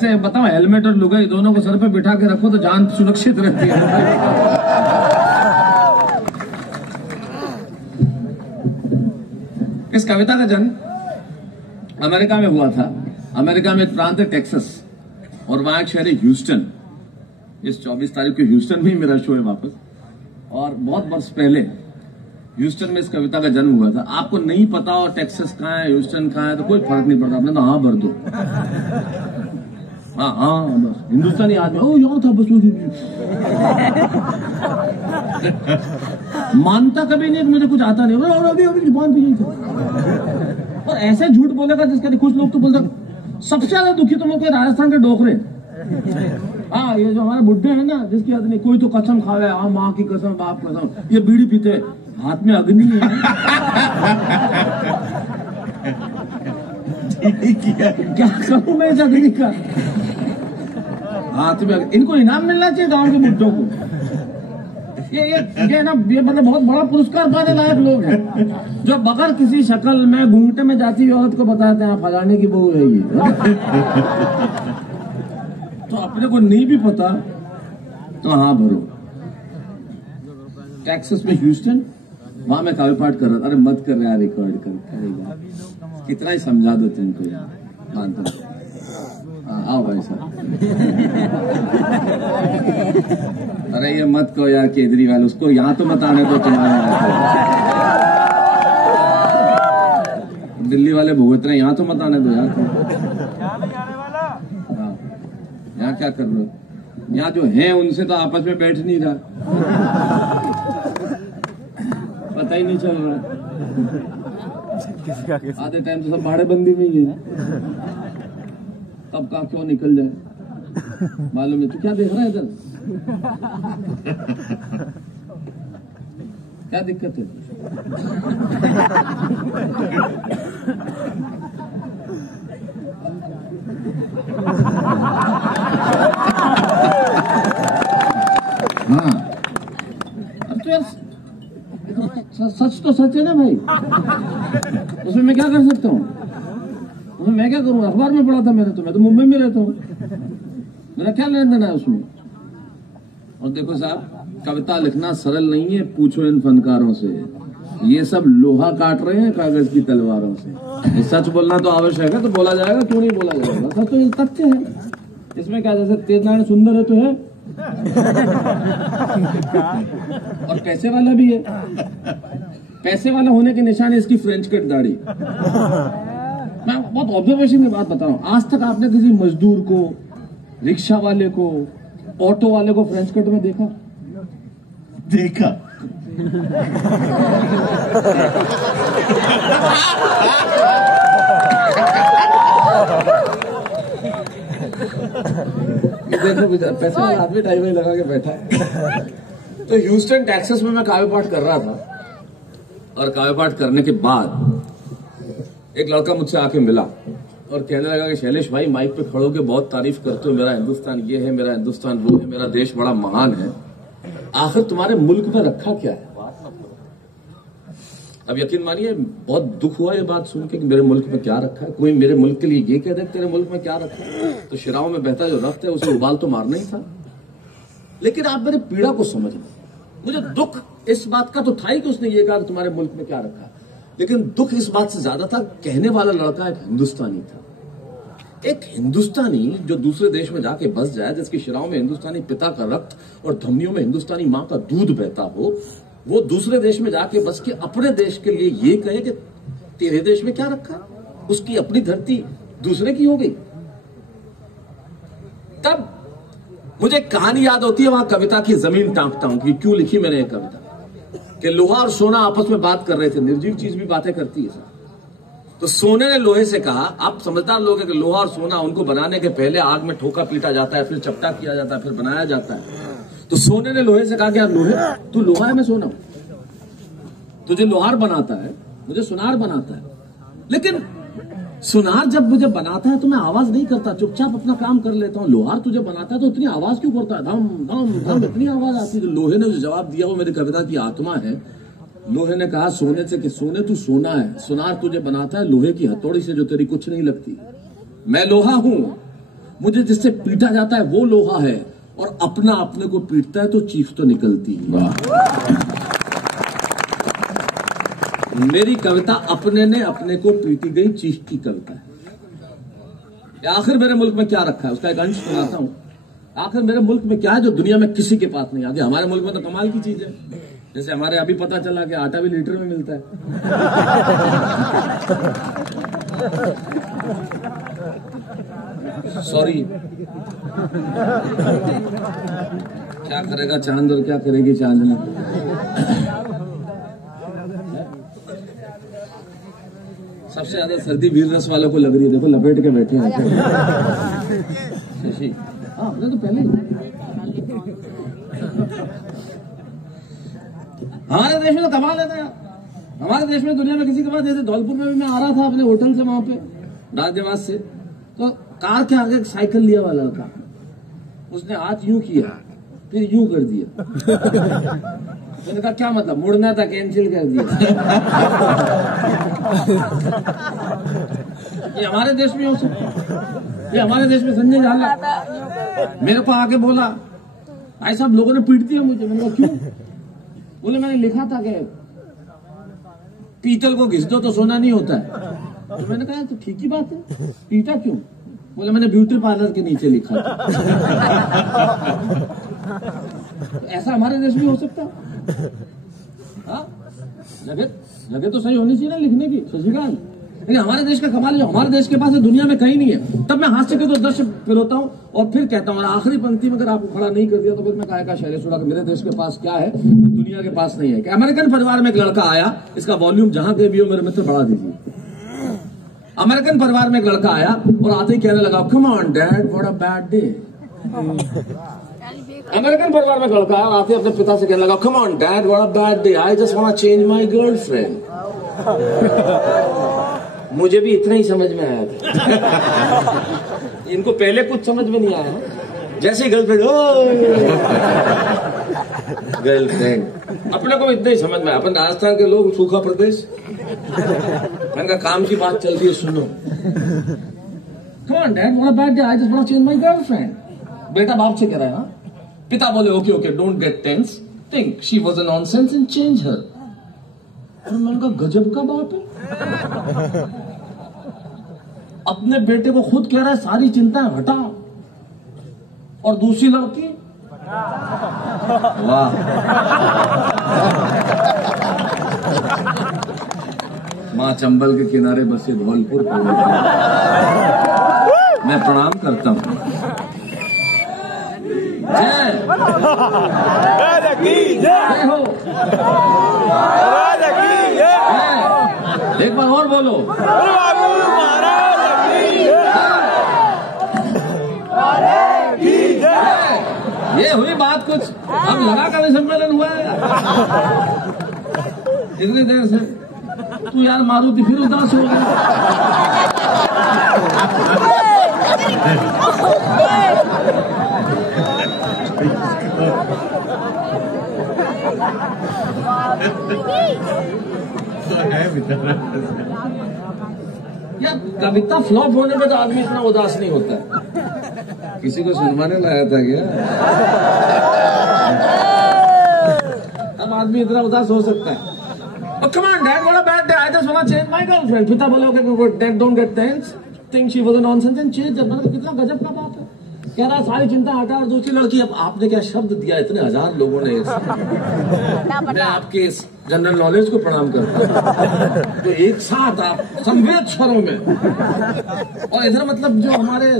से बताओ, हेलमेट और लुगाई दोनों को सर पे बिठा के रखो तो जान सुरक्षित रहती है। इस कविता का जन्म अमेरिका में हुआ था। अमेरिका में एक प्रांत है टेक्सास और वहां एक शहर है ह्यूस्टन। इस 24 तारीख को ह्यूस्टन में ही मेरा शो है वापस। और बहुत वर्ष पहले ह्यूस्टन में इस कविता का जन्म हुआ था। आपको नहीं पता हो टेक्सास कहाँ है, ह्यूस्टन कहाँ है, तो कोई फर्क नहीं पड़ता, आपने तो हाँ भर दो। हाँ बस हिंदुस्तानी आदमी ओ यहाँ था बस। मानता कभी नहीं, मुझे कुछ आता नहीं, और अभी जुबान पे यही था। और ऐसे झूठ बोलेगा जिसके कुछ लोग तो बोलते सबसे ज्यादा दुखी तो मुझे राजस्थान के डोकरे। हाँ, ये जो हमारे बुड्ढे हैं ना, जिसकी आदमी कोई तो कसम खावे, हाँ माँ की कसम, बाप कसम, ये बीड़ी पीते हाथ में अग्नि है। क्या करूं मैं इस अग्नि का? हाथ में इनको इनाम मिलना चाहिए गांव के बुड्ढों को। ये ना, ये मतलब बहुत बड़ा पुरस्कार पाने लायक लोग हैं जो बगैर किसी शक्ल में घूंघटे में जाती हुई औरत को बताते हैं फलाने की बहू है ये। तो अपने को नहीं भी पता तो हाँ भरो। टेक्सास में ह्यूस्टन, वहां मैं काव्य पाठ कर रहा था। अरे मत कर रहा, रिकॉर्ड करेगा, कितना ही समझा दो तुमको यार, मानता। आओ भाई साहब। अरे ये मत कहो यार केजरीवाल, उसको यहाँ तो मत आने दो तुम्हारे। दिल्ली वाले भुगत रहे, यहाँ तो मत आने दो यार। यहाँ क्या कर रहे हो? यहाँ जो है उनसे तो आपस में बैठ नहीं रहा, पता ही नहीं चल रहा। आधे टाइम तो सब भाड़ेबंदी में ही है, कब का क्यों निकल जाए मालूम नहीं। तू क्या देख रहा है इधर? क्या दिक्कत है? हाँ, अब तो यार सच तो सच है ना भाई, उसमें मैं क्या कर सकता हूँ? उसमें मैं क्या करूँ? अखबार में पढ़ा था मैंने, तो मैं तो मुंबई में रहता हूँ, मेरा क्या लेना देना है उसमें। और देखो साहब, कविता लिखना सरल नहीं है, पूछो इन फनकारों से। ये सब लोहा काट रहे हैं कागज की तलवारों से। सच बोलना तो आवश्यक है, तो बोला जाएगा, क्यों नहीं बोला जाएगा? सच तो तथ्य है, इसमें क्या? जैसे तेज नारायण सुंदर है तो है, और पैसे वाला भी है। पैसे वाला होने की निशानी इसकी फ्रेंच कट दाढ़ी। मैं बहुत ऑब्जर्वेशन की बात बताऊं, आज तक आपने किसी मजदूर को, रिक्शा वाले को, ऑटो वाले को फ्रेंच कट में देखा? देखो पैसे वाला आदमी टाई वाई लगा के बैठा है। तो ह्यूस्टन टेक्सास में मैं काव्य पाठ कर रहा था, और काव्य पाठ करने के बाद एक लड़का मुझसे आके मिला और कहने लगा कि शैलेश भाई, माइक पे खड़ो के बहुत तारीफ करते हो, मेरा हिंदुस्तान ये है, मेरा हिंदुस्तान वो है, मेरा देश बड़ा महान है, आखिर तुम्हारे मुल्क में रखा क्या है? अब यकीन मानिए बहुत दुख हुआ ये बात सुन के कि मेरे मुल्क में क्या रखा है। कोई मेरे मुल्क के लिए ये कह दे तेरे मुल्क में क्या रखा है, तो शिराओं में बहता जो रक्त है उसे उबाल तो मारना ही था। लेकिन आप मेरे पीड़ा को समझ लो, मुझे दुख इस बात का तो था ही कि उसने ये कहा कि तुम्हारे मुल्क में क्या रखा है, लेकिन दुख इस बात से ज्यादा था, कहने वाला लड़का एक हिंदुस्तानी था। एक हिंदुस्तानी जो दूसरे देश में जाके बस जाए, जिसकी शिराओं में हिंदुस्तानी पिता का रक्त और धमनियों में हिंदुस्तानी माँ का दूध बहता हो, वो दूसरे देश में जाके बस के अपने देश के लिए ये कहे कि तेरे देश में क्या रखा, उसकी अपनी धरती दूसरे की हो गई। तब मुझे एक कहानी याद होती है, वहां कविता की जमीन टांकता हूं कि क्यों लिखी मैंने ये कविता, कि लोहा और सोना आपस में बात कर रहे थे। निर्जीव चीज भी बातें करती है। तो सोने ने लोहे से कहा, आप समझदार लोग हैं कि लोहा और सोना उनको बनाने के पहले आग में ठोका पीटा जाता है, फिर चपटा किया जाता है, फिर बनाया जाता है। तो सोने ने लोहे से कहा कि यार लोहे, तू लोहा है, मैं सोना हूं। तुझे लोहार बनाता है, मुझे सुनार बनाता है। लेकिन सुनार जब मुझे बनाता है तो मैं आवाज नहीं करता, चुपचाप अपना काम कर लेता हूँ। लोहार तुझे बनाता है तो इतनी आवाज क्यों करता है? धम धम धम इतनी आवाज आती है। लोहे ने जो जवाब दिया वो मेरी कविता की आत्मा है। लोहे ने कहा सोने से कि सोने तू सोना है, सुनार तुझे बनाता है लोहे की हथौड़ी से जो तेरी कुछ नहीं लगती। मैं लोहा हूं, मुझे जिससे पीटा जाता है वो लोहा है, और अपना अपने को पीटता है तो चीख तो निकलती है। मेरी कविता अपने ने अपने को पीटी गई चीख की कविता है। आखिर मेरे मुल्क में क्या रखा है उसका एक अंश सुनाता हूं। आखिर मेरे मुल्क में क्या है जो दुनिया में किसी के पास नहीं आती। हमारे मुल्क में तो कमाल की चीज है, जैसे हमारे अभी पता चला कि आटा भी लीटर में मिलता है। सॉरी, क्या करेगा चांद और क्या करेगी चांदनी। सबसे ज्यादा सर्दी वीर रस वालों को लग रही है, देखो लपेट के बैठे हैं। शशि, हाँ तो पहले हमारे देश में तो कमाल लेता है। हमारे देश में दुनिया में किसी के पास, जैसे धौलपुर में भी मैं आ रहा था अपने होटल से वहां पे राजनिवास से, तो कार के आगे एक साइकिल लिया हुआ लड़का, उसने हाथ यूं किया फिर यूं कर दिया। मैंने कहा क्या मतलब, मुड़ना था कैंसिल कर दिया। ये हमारे देश में हो सकता, ये हमारे देश में संजय झाला मेरे को आके बोला भाई साहब लोगों ने पीट दिया मुझे। मैंने कहा क्यों? बोले मैंने लिखा था कि पीतल को घिस दो तो सोना नहीं होता है। तो मैंने कहा तो ठीक ही बात है, पीटा क्यों? बोले मैंने ब्यूटी पार्लर के नीचे लिखा था। तो ऐसा हमारे देश में हो सकता है? जगह तो सही होनी चाहिए ना लिखने की, शशिकांत। लेकिन हमारे देश का कमाल जो हमारे देश के पास है दुनिया में कहीं नहीं है। तब मैं हास्य के तो दृश्य फिरोता हूँ और फिर कहता हूँ, आखिरी पंक्ति में अगर आपको खड़ा नहीं कर दिया तो फिर मैं कहा शहर सुड़ा मेरे देश के पास क्या है दुनिया के पास नहीं है। कि अमेरिकन परिवार में एक लड़का आया, इसका वॉल्यूम जहां के भी हो मेरे मित्र बढ़ा दीजिए। अमेरिकन परिवार में एक लड़का आया और आते ही कहने लगा come on dad what a bad day. American परिवार में लड़का आया और आते अपने पिता से कहने लगा come on dad what a bad day, I just want to change my girlfriend. मुझे भी इतना ही समझ में आया था। इनको पहले कुछ समझ में नहीं आया, जैसे ही गर्लफ्रेंड गर्लफ्रेंड अपने को इतना ही समझ में आया। अपन राजस्थान के लोग सूखा प्रदेश, इनका काम की बात चल रही है, सुनो। Come on dad, what a bad day, I just want to change my girlfriend. बेटा बाप से कह रहा है ना। पिता बोले okay okay don't get tense, think she was a nonsense and change her. और मैंने कहा गजब का बाप है, अपने बेटे को खुद कह रहा है सारी चिंताएं हटा, और दूसरी लड़की वाह। माँ चंबल के किनारे बसे धौलपुर मैं प्रणाम करता हूँ। जय हो, एक बार और बोलो। ये हुई बात कुछ, अब लगा का सम्मेलन हुआ है इतनी देर से। तू यार मारुति फिर उदास हो गया। यार कविता फ्लॉप होने पे तो आदमी इतना उदास नहीं होता। किसी को सुनवाने लाया था क्या? अब आदमी इतना उदास हो सकता है। Oh, come on, Dad, what a bad day. I just want to change my girlfriend. पिता बोले okay, Dad, don't get tense. Think she was a nonsense and change. मतलब कितना गजब का बात है। कह रहा सारी चिंता हटा और दूसरी लड़की। अब आपने क्या शब्द दिया, इतने हजार लोगों ने। मैं आपके इस जनरल नॉलेज को प्रणाम करता हूँ। तो एक साथ आप संवेद स्वरों में, और इधर मतलब जो हमारे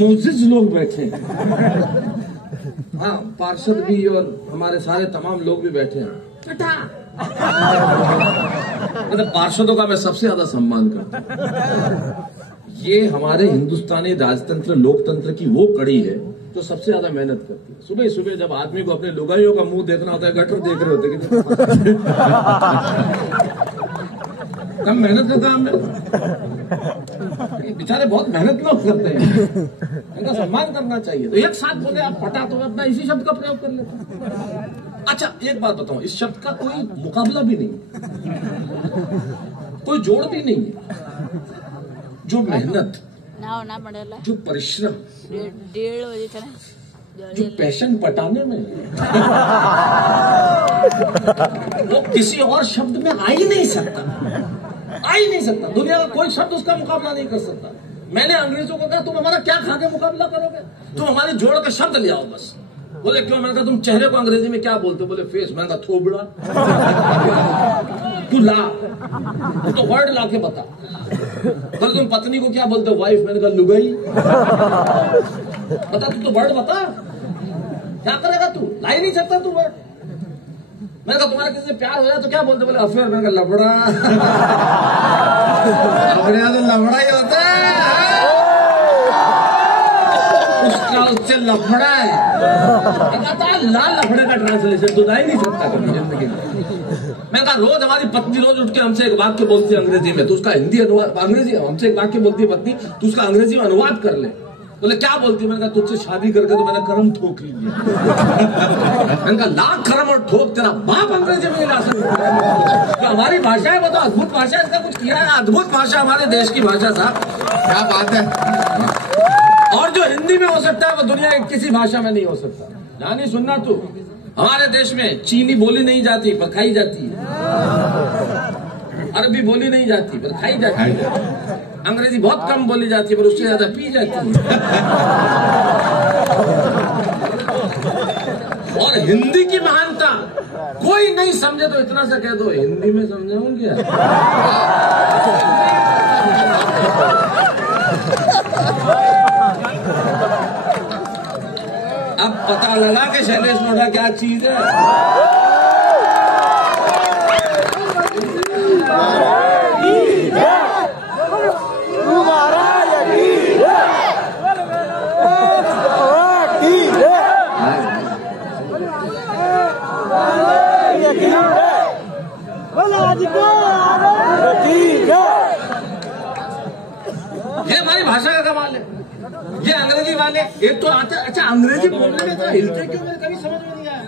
मुअज़्ज़िज़ लोग बैठे हैं, हाँ पार्षद भी और हमारे सारे तमाम लोग भी बैठे हैं। मतलब पार्षदों का मैं सबसे ज्यादा सम्मान करता हूँ। ये हमारे हिंदुस्तानी राजतंत्र लोकतंत्र की वो कड़ी है जो सबसे ज्यादा मेहनत करती है। सुबह सुबह जब आदमी को अपने लुगाइयों का मुंह देखना होता है, गटर देख रहे होते हैं, कम मेहनत का काम है। बेचारे बहुत मेहनत लोग करते हैं, इनका सम्मान करना चाहिए। तो एक साथ बोले आप पटा, तो अपना इसी शब्द का प्रयोग कर लेते। अच्छा एक बात बताऊं, इस शब्द का कोई मुकाबला भी नहीं, कोई जोड़ भी नहीं है। जो मेहनत ना पड़ेगा जो परिश्रम, 1:30 बजे चले, जो पैशन पटाने में वो किसी और शब्द में आ ही नहीं सकता, आ ही नहीं सकता। दुनिया का कोई शब्द उसका मुकाबला नहीं कर सकता। मैंने अंग्रेजों को कहा तुम हमारा क्या खा के मुकाबला करोगे, तुम हमारी जोड़ के शब्द ले आओ बस। बोले क्यों? मैंने कहा तुम चेहरे को अंग्रेजी में क्या बोलते? बोले फेस। मैंने कहा थोबड़ा। तू ला, तू तो वर्ड ला के बता। बोले तुम पत्नी को क्या बोलते? वाइफ। मैंने कहा लुगाई। बता, तू तो वर्ड बता, क्या करेगा तू? ला ही नहीं सकता तू वर्ड। मैंने कहा तुम्हारा किसी से प्यार हो जाए तो क्या बोलते? बोले अफेयर। मैंने कहा लबड़ा। तो लबड़ा ही होता है, उसका उससे लफड़ा है। लाल लफड़े का ट्रांसलेशन तो ला ही नहीं सकता कभी जिंदगी में। मैंने कहा रोज हमारी पत्नी रोज उठ के हमसे एक वाक्य बोलती है अंग्रेजी में, तो उसका हिंदी अनुवाद, अंग्रेजी हमसे एक वाक्य बोलती है पत्नी, तो उसका अंग्रेजी में अनुवाद कर ले। बोले क्या बोलती है? मैंने कहा तुझसे शादी करके तो मैंने कर्म ठोक ली। मैंने कहा लाख कर्म और ठोक तेरा बाप अंग्रेजी में ला सकता। तो हमारी भाषा है, वो तो अद्भुत भाषा है, इसका कुछ किया है। अद्भुत भाषा हमारे देश की भाषा था, क्या बात है। और जो हिंदी में हो सकता है वो दुनिया की किसी भाषा में नहीं हो सकता। जानी सुनना तू, हमारे देश में चीनी बोली नहीं जाती पर खाई जाती है, अरबी बोली नहीं जाती पर खाई जाती है, अंग्रेजी बहुत कम बोली जाती है पर उससे ज्यादा पी जाती है। और हिंदी की महानता कोई नहीं समझे तो इतना सा कह दो, हिंदी में समझाऊं क्या? अब पता लगा कि शैलेश लोढ़ा क्या चीज है। ये हमारी भाषा का कमाल है। ये अंग्रेजी वाले एक तो आते, अच्छा अंग्रेजी बोलने में तो हिलते क्यों, मेरे कभी समझ में नहीं आया।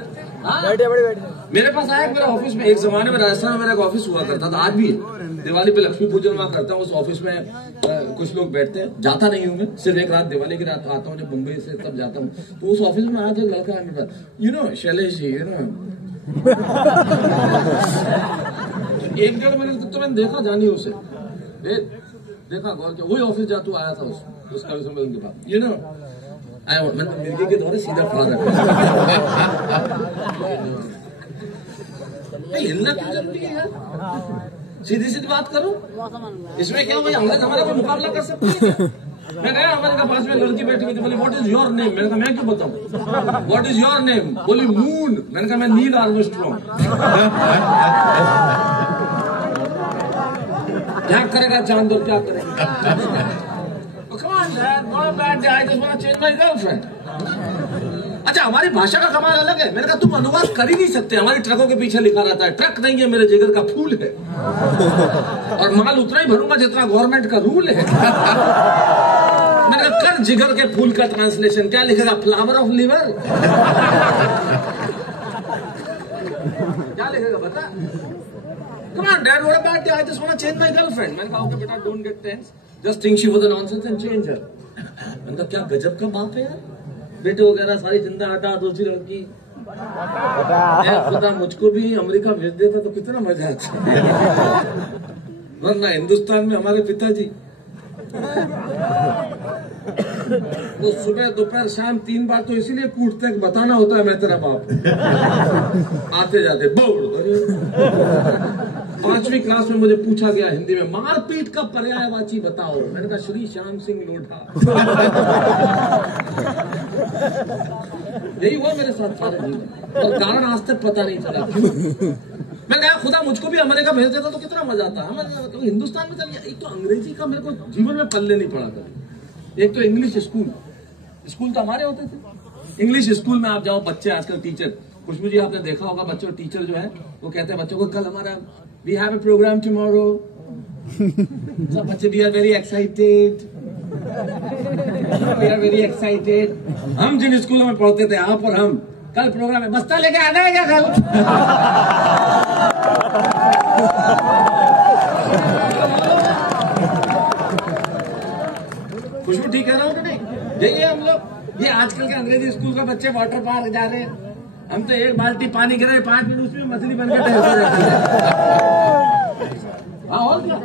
मेरे पास आया मेरे ऑफिस में, एक जमाने में राजस्थान में मेरा एक ऑफिस हुआ करता था, आज भी है। दिवाली पे लक्ष्मी पूजन वहां करता हूँ, उस ऑफिस में कुछ लोग बैठते हैं, जाता नहीं हूँ मैं, सिर्फ एक रात दिवाली की रात आता हूँ जब मुंबई से तब जाता हूँ। तो उस ऑफिस में आया था लड़का, you know Shailesh ji, you know. एक 1.5 मिनट तो मैंने देखा जानी उसे, देखा गौर किया, वही ऑफिस जातू आया था उसका भी सम्मेलन के बाद, यू नो मैंने मिर्गी के दौरे सीधा खड़ा रखा। हिलना क्यों जरूरी है यार? सीधी सीधी बात करो, इसमें क्या भाई अंग्रेज हमारा कोई मुकाबला कर सकती है? मैं गया हमारे का पास में लड़की बैठी हुई थी, बोली व्हाट इज योर नेम? मैंने कहा मैं क्यों बताऊं, व्हाट इज योर नेम? बोली मून। मैंने कहा मैं नील आर्मस्ट्रॉन्ग। क्या करेगा चांद और क्या करेगा? Come on, Dad, not a bad day. I just want to change my girlfriend. अच्छा हमारी भाषा का कमाल अलग है। मैंने कहा तुम अनुवाद कर ही नहीं सकते, हमारी ट्रकों के पीछे लिखा रहता है, ट्रक नहीं है मेरे जिगर का फूल है, और माल उतना ही भरूंगा जितना गवर्नमेंट का रूल है। मैंने कहा कर जिगर के फूल का ट्रांसलेशन, क्या लिखेगा? Flower of liver. क्या लिखेगा बता? Come on, Dad, what a bad day. I just want to change my girlfriend. मैंने कहा, okay, बेटा, don't get tense. Just think she was a nonsense and change her. मैंने कहा, क्या गजब का बाप है यार। बेटे वगैरह सारी चिंता हटा, दूसरी लड़की। खुदा मुझको भी अमेरिका भेज देता तो कितना मजा आता। वरना हिंदुस्तान में हमारे पिताजी तो सुबह दोपहर शाम 3 बार तो इसीलिए कूटते हैं, बताना होता है मैं तेरा बाप। आते जाते बोल। 5वीं क्लास में मुझे पूछा गया हिंदी में, मारपीट का पर्यायवाची बताओ। मैंने कहा श्री श्याम सिंह लोढ़ा। यही हुआ मेरे साथ सारे जीवन, और कारण आज तक पता नहीं चला क्यों। मैं कहा खुदा मुझको भी अमेरिका भेज देता तो कितना मजा आता। तो हिंदुस्तान में तब एक तो अंग्रेजी का मेरे को जीवन में पल्ले नहीं पड़ा कभी। एक तो इंग्लिश स्कूल तो हमारे होते थे। इंग्लिश स्कूल में आप जाओ, बच्चे आजकल टीचर, खुशबू जी आपने देखा होगा, बच्चों टीचर जो है वो कहते हैं बच्चों को कल हमारा we have a programme tomorrow. सब बच्चे we are very excited, we are very excited. हम जिन स्कूलों में पढ़ते थे आप और हम, कल प्रोग्राम है, बस्ता लेके आना है क्या कल? खुशबू ठीक कह रहा हूँ कि नहीं? देखिए हम लोग, ये आजकल के अंग्रेजी स्कूल के बच्चे वाटर पार्क जा रहे हैं, हम तो एक बाल्टी पानी गिराए 5 मिनट उसमें मछली बनकर तैरती जाती है। हाँ और क्या,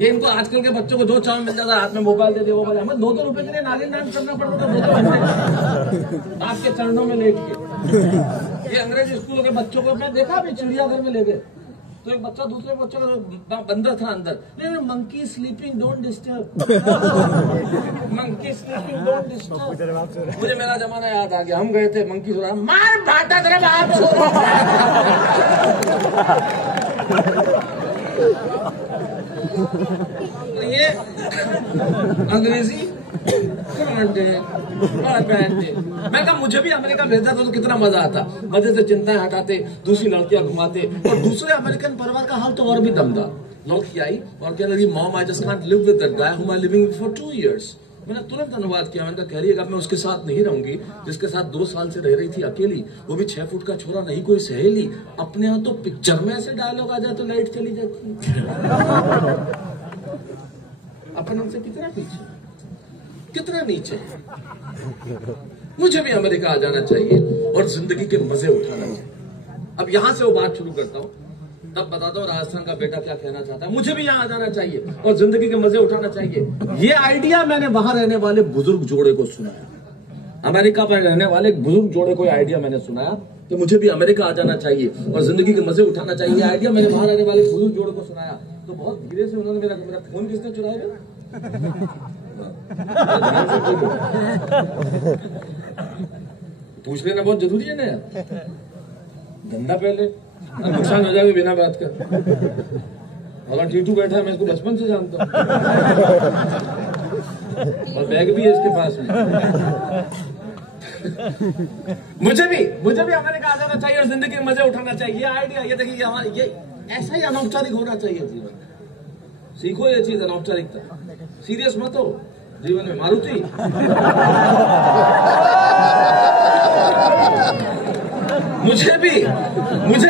ये इनको आजकल के बच्चों को 2 चावल मिल जाता है, हाथ में मोबाइल दे दे, वो बोले हमें 2-2 रुपए के लिए नारियल नाम करना पड़ता था 2-2 घंटे आपके चरणों में लेट के। ये अंग्रेजी स्कूलों के बच्चों को मैं देखा अभी चिड़ियाघर में ले गए, तो एक बच्चा दूसरे बच्चे का बंदर था अंदर, नहीं monkey sleeping don't disturb, monkey sleeping don't disturb. मुझे मेरा जमाना याद आ गया, हम गए थे, मंकी सो रहा, मार भाटा तरफ आप सो ये अंग्रेजी मैं कहा मुझे भी अमेरिका भेजा था तो कितना मजा आता, मजे से चिंताएं हटाते, दूसरी लड़कियां घुमाते, और दूसरे अमेरिकन परिवार का हाल तो और भी दमदार। लड़की आई और कह रही mom I just can't live with that guy हुम आई लिविंग फॉर 2 years। मैंने तुरंत अनुवाद किया, मैंने कह रही है मैं उसके साथ नहीं रहूंगी जिसके साथ 2 साल से रह रही थी अकेली, वो भी 6 फुट का छोरा, नहीं कोई सहेली। अपने यहाँ तो पिक्चर में ऐसे डायलॉग आ जाए तो लाइट चली जाती है। अपन हमसे कितना पीछे, कितना नीचे। मुझे भी अमेरिका आ जाना चाहिए और जिंदगी के मजे उठाना चाहिए। अब यहां से वो बात शुरू करता हूं, तब बताता हूँ राजस्थान का बेटा क्या कहना चाहता है। मुझे भी यहाँ आ जाना चाहिए और जिंदगी के मजे उठाना चाहिए। ये आइडिया मैंने वहां रहने वाले बुजुर्ग जोड़े को सुनाया, अमेरिका में रहने वाले एक बुजुर्ग जोड़े को आइडिया मैंने सुनाया कि मुझे भी अमेरिका आ जाना चाहिए और जिंदगी के मजे उठाना चाहिए। आइडिया मैंने वहां रहने वाले बुजुर्ग जोड़े को सुनाया तो बहुत धीरे से उन्होंने मेरा फोन किसने चुराया? पूछ लेना बहुत जरूरी है ना यार, धंधा पहले नुकसान हो जाएगा बिना बात कर। और टीटू बैठा है, मैं इसको बचपन से जानता हूँ और बैग भी है इसके पास में। मुझे भी अमेरिका आ जाना चाहिए और जिंदगी में मजे उठाना चाहिए। आइडिया ये देखिए हमारे ये ऐसा ही अनौपचारिक होना चाहिए जीवन में। सीखो ये चीज अनौपचारिकता, सीरियस मत हो जीवन में। मारुति मुझे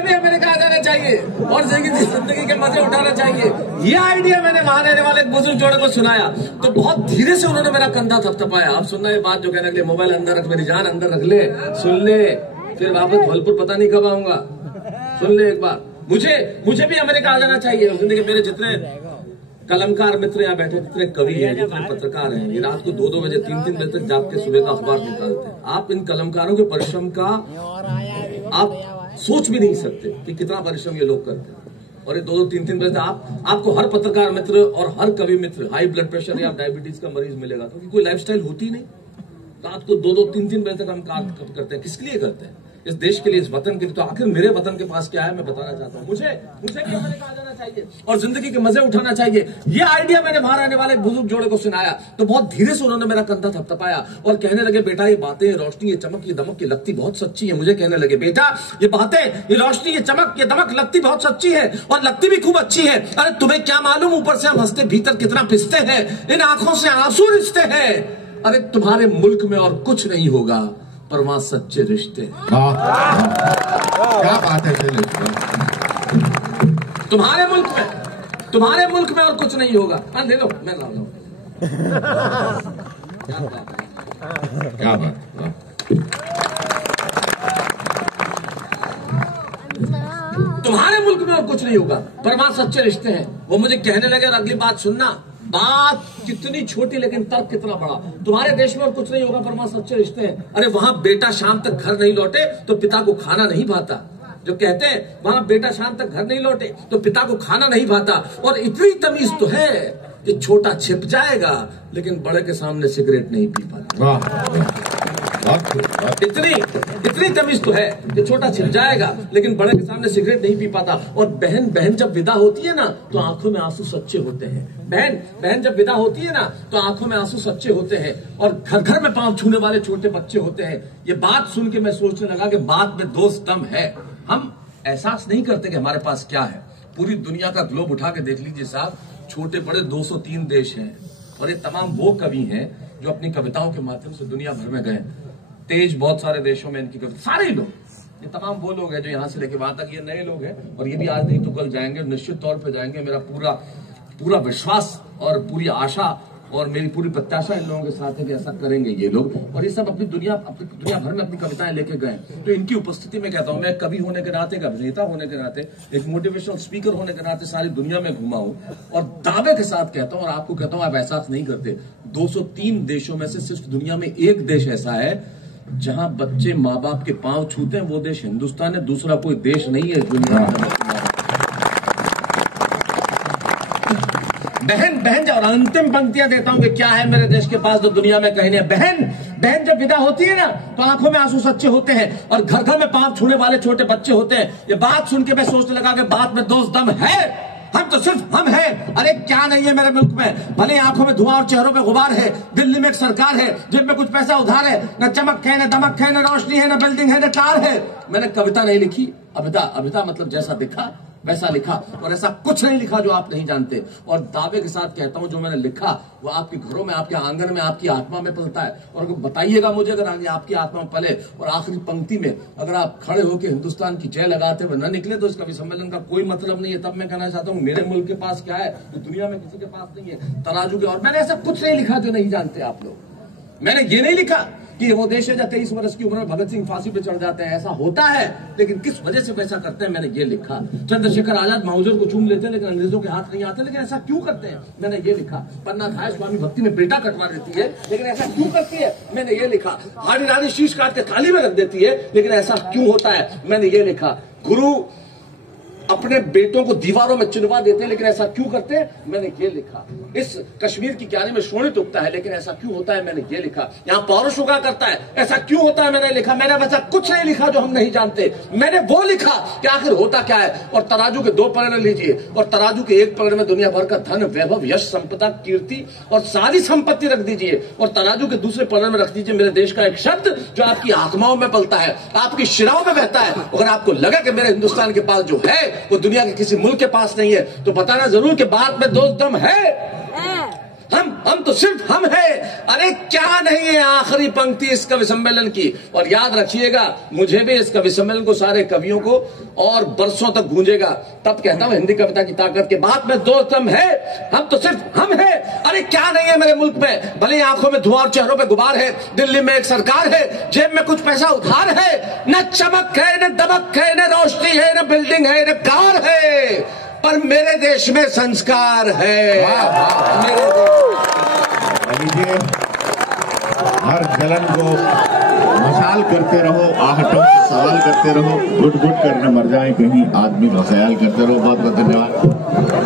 भी अमेरिका आ जाना चाहिए और जिंदगी के मजे उठाना चाहिए। ये आइडिया मैंने वहां रहने वाले बुजुर्ग जोड़े को सुनाया तो बहुत धीरे से उन्होंने मेरा कंधा थपथपाया। अब सुनना ये बात जो कहने के लिए, मोबाइल अंदर रख, मेरी जान अंदर रख ले, सुन ले, फिर वापस धौलपुर पता नहीं कब आऊंगा, सुन ले एक बार। मुझे भी अमेरिका आ जाना चाहिए और जिंदगी मेरे जितने कलमकार मित्र यहाँ बैठे, जितने कवि हैं, जितने पत्रकार हैं, ये रात को 2-2 बजे 3-3 बजे तक जाग के सुबह का अखबार निकालते हैं। आप इन कलमकारों के परिश्रम का आप सोच भी नहीं सकते कि कितना परिश्रम ये लोग करते हैं। और ये 2-2-3-3 बजे आपको हर पत्रकार मित्र और हर कवि मित्र हाई ब्लड प्रेशर या डायबिटीज का मरीज मिलेगा, क्योंकि कोई लाइफस्टाइल होती नहीं। रात को 2-2-3-3 बजे तक हम काम करते हैं। किसके लिए करते हैं? इस देश के लिए, इस वतन के लिए। तो आखिर मेरे वतन के पास क्या है मैं बताना चाहता हूँ। मुझे भी अमेरिका आ जाना चाहिए और जिंदगी के मजे उठाना चाहिए। ये आइडिया मैंने बाहर आने वाले बुजुर्ग जोड़े को सुनाया तो बहुत धीरे से उन्होंने मेरा कंधा थपथपाया और कहने लगे, बेटा ये बातें, ये रोशनी, ये चमक, ये दमक, ये लगती बहुत सच्ची है। मुझे कहने लगे, बेटा ये बातें, ये रोशनी, ये चमक, ये दमक लगती बहुत सच्ची है और लगती भी खूब अच्छी है। अरे तुम्हें क्या मालूम, ऊपर से हम हंसते भीतर कितना पिसते हैं, इन आंखों से आंसू रिश्ते हैं। अरे तुम्हारे मुल्क में और कुछ नहीं होगा पर वहां सच्चे रिश्ते। क्या बात है, तुम्हारे मुल्क में और कुछ नहीं होगा। ले लो, मैं ला लो। क्या बात। तुम्हारे मुल्क में और कुछ नहीं होगा पर वहां सच्चे रिश्ते हैं। वो मुझे कहने लगे, और अगली बात सुनना, बात कितनी छोटी लेकिन तर्क कितना बड़ा। तुम्हारे देश में और कुछ नहीं होगा पर वहां सच्चे रिश्ते हैं। अरे वहां बेटा शाम तक घर नहीं लौटे तो पिता को खाना नहीं भाता। जो कहते हैं वहां बेटा शाम तक घर नहीं लौटे तो पिता को खाना नहीं भाता। और इतनी तमीज तो है कि छोटा छिप जाएगा लेकिन बड़े के सामने सिगरेट नहीं पी पाता। इतनी तमीज तो है कि छोटा छिप जाएगा लेकिन बड़े के सामने सिगरेट नहीं पी पाता। और बहन जब विदा होती है ना तो आंखों में आंसू सच्चे होते हैं। बहन जब विदा होती है ना तो आंखों में आंसू सच्चे होते हैं। और घर घर में पांव छूने वाले छोटे बच्चे होते हैं। ये बात सुन के मैं सोचने लगा कि बात में दोस्त कम है। हम एहसास नहीं करते कि हमारे पास क्या है। पूरी दुनिया का ग्लोब उठा के देख लीजिए साहब, छोटे बड़े 203 देश हैं और ये तमाम वो कवि हैं जो अपनी कविताओं के माध्यम से दुनिया भर में गए। तेज बहुत सारे देशों में इनकी कविता, सारे लोग, ये तमाम वो लोग हैं जो यहाँ से लेके वहां तक, ये नए लोग हैं और ये भी आज नहीं तो कल जाएंगे, निश्चित तौर पे जाएंगे। मेरा पूरा विश्वास और पूरी आशा और मेरी पूरी प्रत्याशा इन लोगों के साथ है कि ऐसा करेंगे ये लोग। और ये सब अपनी दुनिया भर में अपनी कविताएं लेके गए। तो इनकी उपस्थिति में कहता हूं, मैं कवि होने के नाते, एक अभिनेता होने के नाते, एक मोटिवेशनल स्पीकर होने के नाते सारी दुनिया में घुमा हूं और दावे के साथ कहता हूं, और आपको कहता हूं आप एहसास नहीं करते, 203 देशों में से सिर्फ दुनिया में एक देश ऐसा है जहां बच्चे माँ बाप के पांव छूते हैं, वो देश हिंदुस्तान है। दूसरा कोई देश नहीं है दुनिया में। बहन और अंतिम पंक्तियां देता हूं कि क्या है मेरे देश के पास तो दुनिया में कहीं नहीं। बहन जब विदा होती है ना तो आंखों में आंसू सच्चे होते हैं और घर घर में पांव छूने वाले छोटे बच्चे होते हैं। ये बात सुन के मैं सोचने लगा कि बात में दोस्त दम है, हम तो सिर्फ हम हैं। अरे क्या नहीं है मेरे मुल्क में, भले आंखों में धुआं और चेहरों पे गुबार है, दिल्ली में एक सरकार है, जेब में कुछ पैसा उधार है, न चमक है, न दमक है, न रोशनी है, न बिल्डिंग है, न कार है। मैंने कविता नहीं लिखी, अभिता मतलब जैसा दिखा वैसा लिखा, और ऐसा कुछ नहीं लिखा जो आप नहीं जानते। और दावे के साथ कहता हूं जो मैंने लिखा वो आपके घरों में, आपके आंगन में, आपकी आत्मा में पलता है। और बताइएगा मुझे अगर आगे आपकी आत्मा में पले और आखिरी पंक्ति में अगर आप खड़े होकर हिंदुस्तान की जय लगाते हुए न निकले तो इस कवि सम्मेलन का कोई मतलब नहीं है। तब मैं कहना चाहता हूं मेरे मुल्क के पास क्या है तो दुनिया में किसी के पास नहीं है, तराजू के। और मैंने ऐसा कुछ नहीं लिखा जो नहीं जानते आप लोग। मैंने ये नहीं लिखा कि वो देश है जब 23 वर्ष की उम्र में भगत सिंह फांसी पे चढ़ जाते हैं, ऐसा होता है, लेकिन किस वजह से वैसा करते हैं मैंने ये लिखा। चंद्रशेखर आजाद माउजर को चूम लेते हैं लेकिन अंग्रेजों के हाथ नहीं आते, लेकिन ऐसा क्यों करते हैं मैंने ये लिखा। पन्ना धाय स्वामी भक्ति में बेटा कटवा देती है लेकिन ऐसा क्यों करती है मैंने ये लिखा। हाड़ी रानी शीश काट के थाली में रख देती है लेकिन ऐसा क्यों होता है मैंने ये लिखा। गुरु अपने बेटों को दीवारों में चिनवा देते हैं लेकिन ऐसा क्यों करते हैं मैंने ये लिखा। इस कश्मीर की क्यारी में शोणित उगता है लेकिन ऐसा क्यों होता है मैंने ये लिखा। यहाँ पौरुष उगा करता है ऐसा क्यों होता है मैंने लिखा। मैंने वैसा कुछ नहीं लिखा जो हम नहीं जानते, मैंने वो लिखा कि आखिर होता क्या है। और तराजू के 2 पलड़े लीजिए और तराजू के 1 पलड़े में दुनिया भर का धन, वैभव, यश, संपदा, कीर्ति और सारी संपत्ति रख दीजिए और तराजू के दूसरे पलड़े में रख दीजिए मेरे देश का एक शब्द जो आपकी आत्माओं में पलता है, आपकी शिराओं में बहता है। अगर आपको लगा कि मेरे हिंदुस्तान के पास जो है वो दुनिया के किसी मुल्क के पास नहीं है तो बताना जरूर कि बात में दोस्त दम है। हम तो सिर्फ हम है। अरे क्या नहीं है आखिरी पंक्ति इस कवि सम्मेलन की। और याद रखिएगा मुझे भी इस कवि सम्मेलन को, सारे कवियों को और बरसों तक गूंजेगा। तब कहता हूं हिंदी कविता की ताकत के बात में दोस्त हम है, हम तो सिर्फ हम है। अरे क्या नहीं है मेरे मुल्क में, भले आंखों में धुआं और चेहरों पे गुबार है, दिल्ली में एक सरकार है, जेब में कुछ पैसा उधार है, न चमक है, न दमक है, न रोशनी है, न बिल्डिंग है, न कार है, पर मेरे देश में संस्कार है। मेरे हर जलन को मशाल करते रहो, आहटों से सवाल करते रहो, घुट घुट करने मर जाए कहीं आदमी, ख्याल करते रहो। बहुत बहुत धन्यवाद।